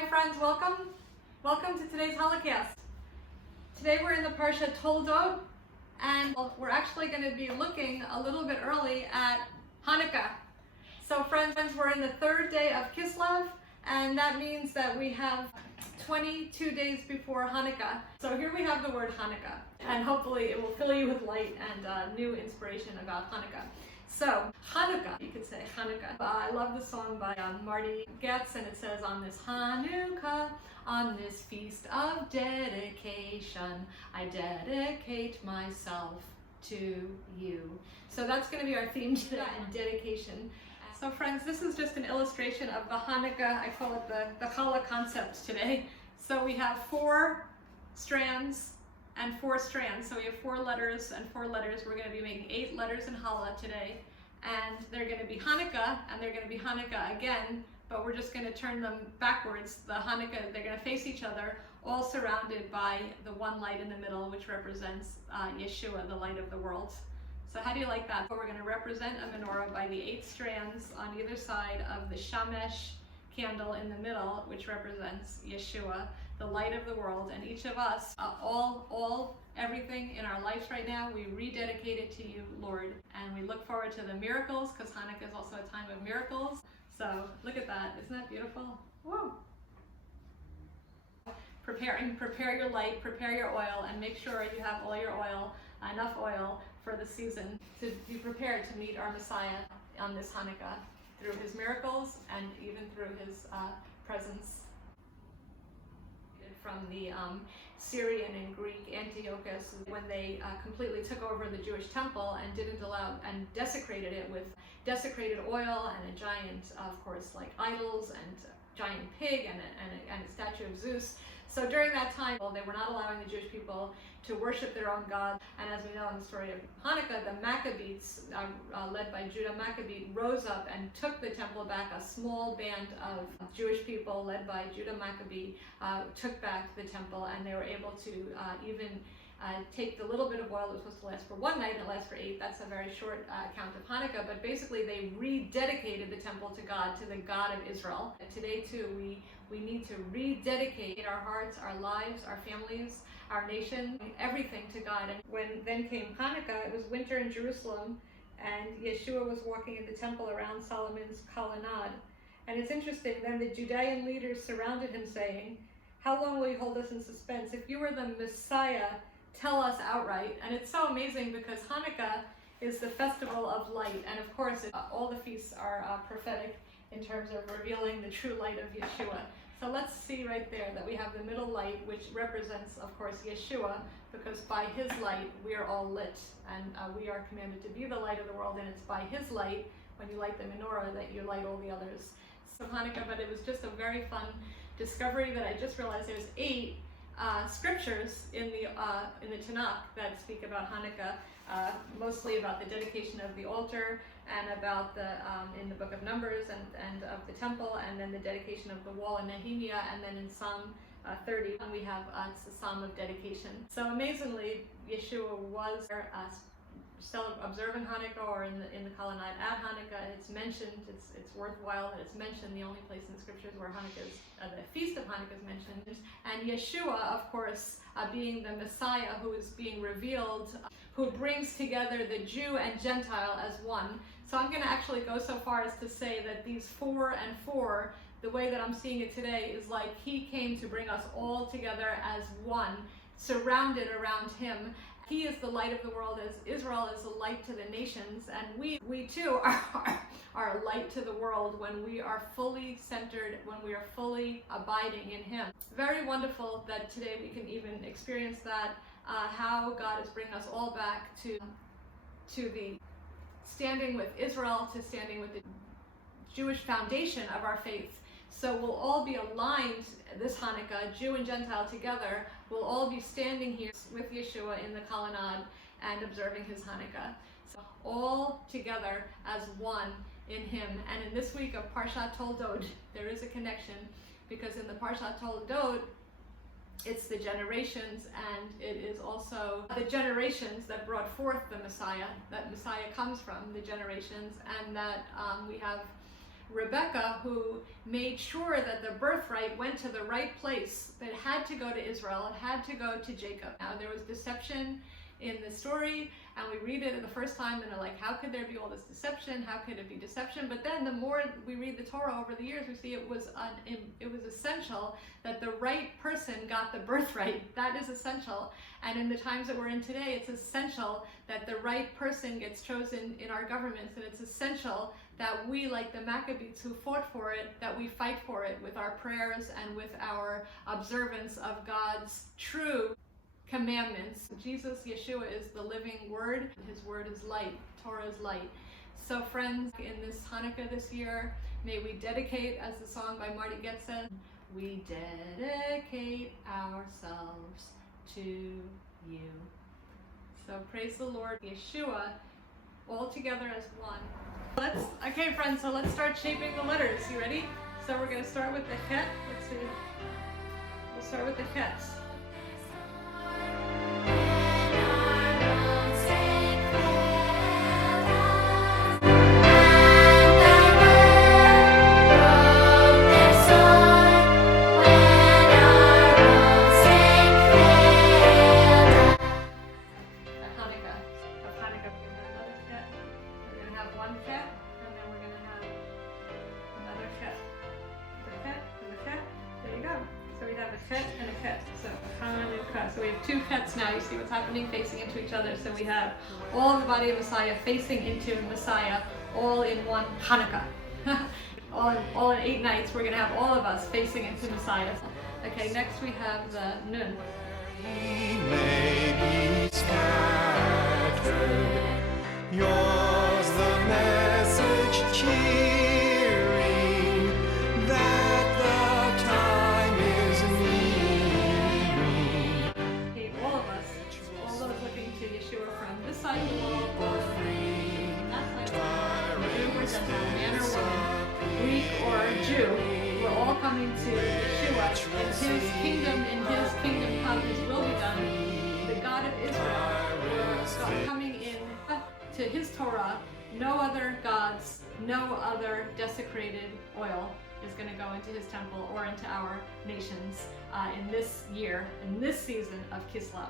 Hi friends, welcome to today's Challah-Cast. Today we're in the Parsha Toldot, and we're actually going to be looking a little bit early at Hanukah. So friends, we're in the third day of Kislev, and that means that we have 22 days before Hanukah. So here we have the word Hanukah, and hopefully it will fill you with light and new inspiration about Hanukah. So, Hanukah, you could say Hanukah. I love the song by Marty Goetz, and it says, on this Hanukah, on this feast of dedication, I dedicate myself to you. So that's going to be our theme today, and dedication. So friends, this is just an illustration of the Hanukah, I call it the Challah concept today. So we have 4 strands and 4 strands. So we have 4 letters and 4 letters. We're going to be making 8 letters in Challah today. And they're going to be Hanukah, and they're going to be Hanukah again, but we're just going to turn them backwards. The Hanukah, they're going to face each other, all surrounded by the one light in the middle, which represents Yeshua, the light of the world. So how do you like that? We're going to represent a menorah by the 8 strands on either side of the Shamesh candle in the middle, which represents Yeshua, the light of the world. And each of us, everything in our lives right now, we rededicate it to you, Lord. And we look forward to the miracles, because Hanukah is also a time of miracles. So look at that. Isn't that beautiful? Whoa. Prepare your light, prepare your oil, and make sure you have all your oil, enough oil for the season to be prepared to meet our Messiah on this Hanukah through his miracles and even through his presence. From the Syrian and Greek Antiochus, when they completely took over the Jewish temple and didn't allow and desecrated it with desecrated oil and a giant, of course, like idols and giant pig and a statue of Zeus. So during that time, they were not allowing the Jewish people to worship their own God. And as we know in the story of Hanukah, the Maccabees, led by Judah Maccabee, rose up and took the temple back. A small band of Jewish people, led by Judah Maccabee, took back the temple, and they were able to even take the little bit of oil that was supposed to last for 1 night and it lasts for 8. That's a very short account of Hanukah, but basically they rededicated the temple to God, to the God of Israel. And today too, we need to rededicate our hearts, our lives, our families, our nation, everything to God. And when then came Hanukah, it was winter in Jerusalem, and Yeshua was walking in the temple around Solomon's colonnade. And it's interesting, then the Judean leaders surrounded him, saying, how long will you hold us in suspense? If you were the Messiah, tell us outright. And it's so amazing because Hanukah is the festival of light, and of course all the feasts are prophetic in terms of revealing the true light of Yeshua. So let's see right there that we have the middle light, which represents, of course, Yeshua, because by his light we are all lit, and we are commanded to be the light of the world, and it's by his light, when you light the menorah, that you light all the others. So Hanukah, but it was just a very fun discovery that I just realized there's 8 scriptures in the Tanakh that speak about Hanukah, mostly about the dedication of the altar, and about the in the book of Numbers and of the temple, and then the dedication of the wall in Nehemiah, and then in Psalm 30 we have it's the Psalm of dedication. So amazingly, Yeshua was still observing Hanukah, or in the colonnade at Hanukah. It's mentioned. It's worthwhile that it's mentioned. The only place in the scriptures where the feast of Hanukah is mentioned. And Yeshua, of course, being the Messiah who is being revealed, who brings together the Jew and Gentile as one. So I'm going to actually go so far as to say that these 4 and 4, the way that I'm seeing it today, is like he came to bring us all together as one, surrounded around him. He is the light of the world, as Israel is a light to the nations, and we too are light to the world when we are fully centered, when we are fully abiding in him. Very wonderful that today we can even experience that, how God is bringing us all back to the standing with Israel, to standing with the Jewish foundation of our faith. So we'll all be aligned this Hanukah, Jew and Gentile together. We'll all be standing here with Yeshua in the colonnade and observing his Hanukah. So all together as one in him. And in this week of Parshat Toldot, there is a connection, because in the Parshat Toldot, it's the generations, and it is also the generations that brought forth the Messiah, that Messiah comes from, the generations, and that we have Rebecca, who made sure that the birthright went to the right place. It had to go to Israel. It had to go to Jacob. Now, there was deception in the story, and we read it the first time and are like, how could there be all this deception? How could it be deception? But then the more we read the Torah over the years, we see it was essential that the right person got the birthright. That is essential. And in the times that we're in today, it's essential that the right person gets chosen in our governments, and it's essential that we, like the Maccabees who fought for it, that we fight for it with our prayers and with our observance of God's true commandments. Jesus, Yeshua, is the living word. His word is light. Torah is light. So friends, in this Hanukkah this year, may we dedicate, as the song by Marty Goetz says, we dedicate ourselves to you. So praise the Lord, Yeshua, all together as one. Okay friends, so let's start shaping the letters. You ready? So we're going to start with the het. Let's see. We'll start with the het. So we have two Kets now. You see what's happening, facing into each other. So we have all of the body of Messiah facing into Messiah, all in one Hanukkah. all in 8 nights, we're going to have all of us facing into Messiah. Okay, next we have the Nun. He may be scattered. Yours the message cheering that the time is nearing. Okay, all of us, all those looking to Yeshua from this side of the wall, or from that side of the wall, Jew or Gentile, man or woman, Greek or Jew, we're all coming to Yeshua. In his kingdom come, his will be done. The God of Israel, we're coming in to his Torah. No other gods, no other desecrated oil is going to go into his temple or into our nations in this year, in this season of Kislev.